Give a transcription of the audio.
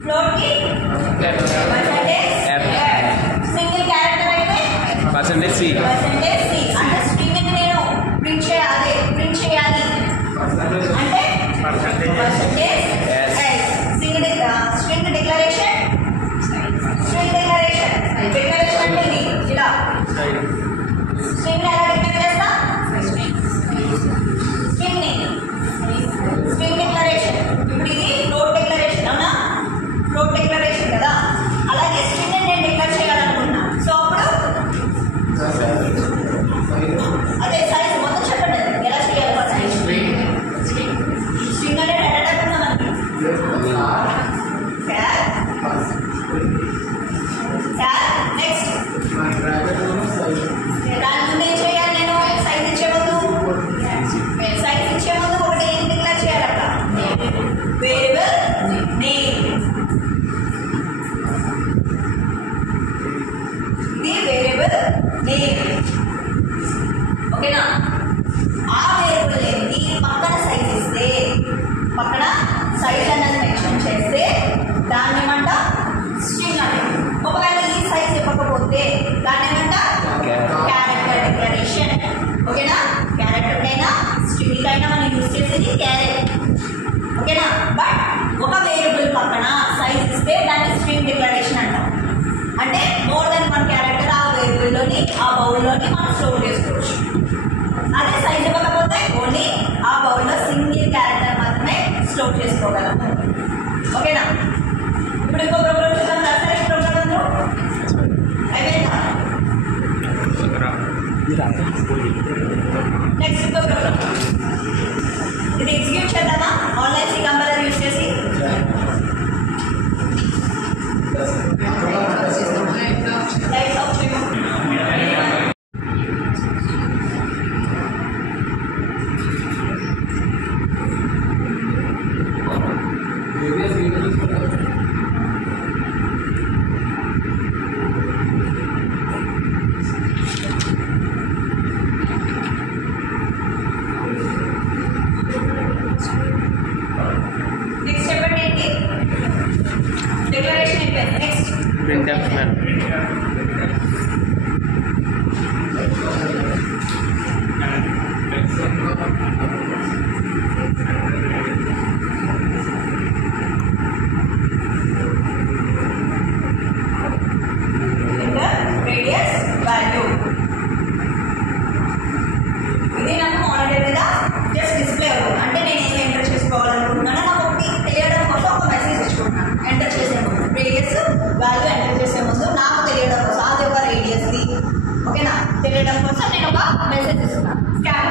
float కి single character అయితే percentage C అంటే స్ట్రింగ్ ని నేను ప్రింట్ చేయాలి అంటే పర్సెంటేజ్ స్ట్రింగ్ డిక్లరేషన్ అంటే ఇది ఇలా స్ట్రింగ్ ఎలా డిక్లేర్ చేస్తా స్ట్రింగ్ డిక్లరేషన్ ఇప్పుడు ఇది ఫ్లోట్ డిక్లరేషన్ అవునా ఫ్లోట్ డిక్లరేషన్ కదా అలాగే స్ట్రింగ్ నేను డిక్లేర్ చేయాలనుకున్నా సో అప్పుడు అదే సైజ్ మొత్తం చెప్పండి ఎలా చేయాలి సైజ్ స్ట్రింగ్ అనేది ఎడట్ అవుతుందా మనకి నెక్స్ట్ దాని ముందు ఏం చేయాలి నేను సైజ్ ఇచ్చే ముందు ఒకటి ఏం డిక్లేర్ చేయాలట వేరియబుల్ నేమ్ ఇది వేరియబుల్ నేమ్ ఓకేనా ఆ వేరియబుల్ నేమ్కి పక్కన సైజ్ ఇస్తే పక్కన సైజ్ అనేది మెన్షన్ చేస్తే దాన్ని ఏమంట స్ట్రింగ్ అనేది ఒకవేళ ఈ సైజ్ ఇవ్వకపోతే దాన్ని ఏమంట క్యారెక్టర్ డిక్లరేషన్ ఓకేనా క్యారెక్టర్ కైనా స్ట్రింగ్ కైనా మనం యూజ్ చేసేది క్యారెక్టర్ ఓకేనా బట్ ఒక వేరియబుల్ పక్కన సైజ్ ఇస్తే దాన్ని స్ట్రింగ్ డిక్లరేషన్ అంటాం అంటే మోర్ దెన్ వన్ క్యారెక్టర్ ఆ వేరియబుల్లోని ఆ బౌల్లోని మనం స్టోర్ చేసుకోవచ్చు అదే సైజ్ ఇవ్వకపోతే ఓన్లీ ఆ బౌల్లో సింగిల్ క్యారెక్టర్ మాత్రమే స్టోర్ చేసుకోగలం ఓకేనా ఇప్పుడు ఇంకో ప్రోగ్రామ్ చూద్దాం సరే ప్రోగ్రామ్ అందరూ అయిపోయిందా నెక్స్ట్ ఇంకో ప్రోగ్రామ్ ఇది ఎగ్జిక్యూట్ చేద్దామా ఆన్లైన్ సి కంపైలర్ యూజ్ చేసి లైట్స్ ఆఫ్ చేయము నెక్స్ట్ చెప్పండి ఏంటి డిక్లరేషన్ అయిపోయింది నెక్స్ట్ ప్రింట్ఎఫ్ రేడియస్ వాల్యూ ఇది నాకు మానిటర్ మీద జస్ట్ డిస్ప్లే అవుతుంది అంటే నేను ఏం ఎంటర్ చేసుకోవాలనుకుంటున్నానో నాకు ఒకటి తెలియడం కోసం ఒక మెసేజ్ ఇచ్చుకుంటున్నాను ఎంటర్ చేసే ముందు రేడియస్ వాల్యూ ఎంటర్ చేసే ముందు నాకు తెలియడం కోసం అది ఒక రేడియస్ది ఓకేనా తెలియడం కోసం నేను ఒక మెసేజ్ ఇస్తున్నాను స్కాన్